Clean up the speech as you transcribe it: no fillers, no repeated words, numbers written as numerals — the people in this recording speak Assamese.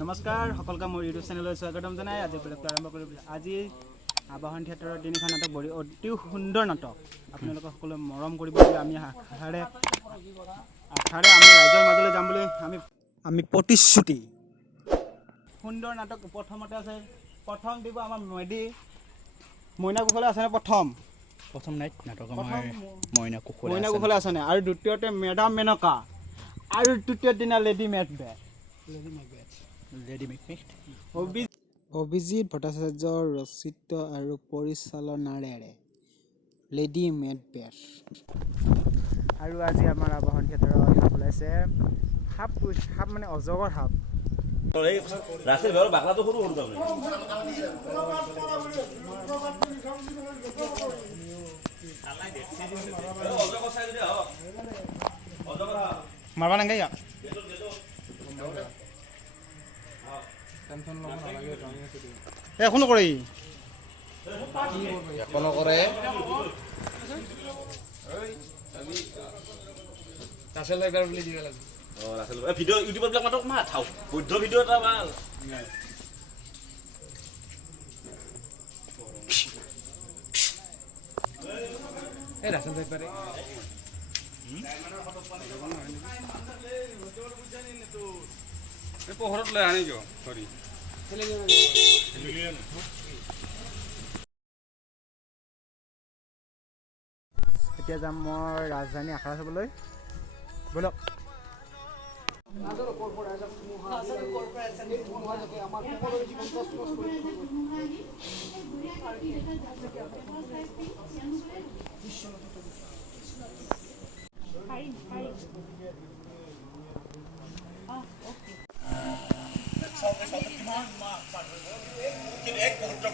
নমস্কাৰ সকলকে মোৰ ইউটিউব চেনেললৈ স্বাগতম জনাই আজি ব্লগটো আৰম্ভ কৰিলোঁ। আজি আবাহন থিয়েটাৰৰ তিনিখন নাটক অতি সুন্দৰ নাটক আপোনালোকে সকলোৱে মৰম কৰিব বুলি আমি আশাৰে আমি ৰাইজৰ মাজলৈ যাম বুলি আমি প্ৰতিশ্ৰুতি। সুন্দৰ নাটক প্ৰথমতে আছে, প্ৰথম দিব আমাৰ মইনা কুশলে আছেনে? প্ৰথম নাইট নাটক আমাৰ মইনা কুশলে আছেনে? আৰু দ্বিতীয়তে মেডাম মেনকা, আৰু তৃতীয় দিনা লেডি মেকবেথ। অভিজিত ভট্টাচাৰ্যৰ ৰচিত আৰু পৰিচালনাৰে লেডি মেকবেথ। আৰু আজি আমাৰ আবাহন থিয়েটাৰত সাপ ওলাইছে। সাপ মানে অজগৰ সাপ। মাৰবা নাগে ইয়াক একো নকৰে ভিডিঅ' ইউটিউবত মাতক মা থাও বৈধ ভিডিঅ' এটা ভাল এই ৰাসন যাই পাৰে পোহৰত লৈ আনে কিয় সৰি এতিয়া যাম মই ৰাজধানী আখৰা চাবলৈ। বলক এক মুহূৰ্ত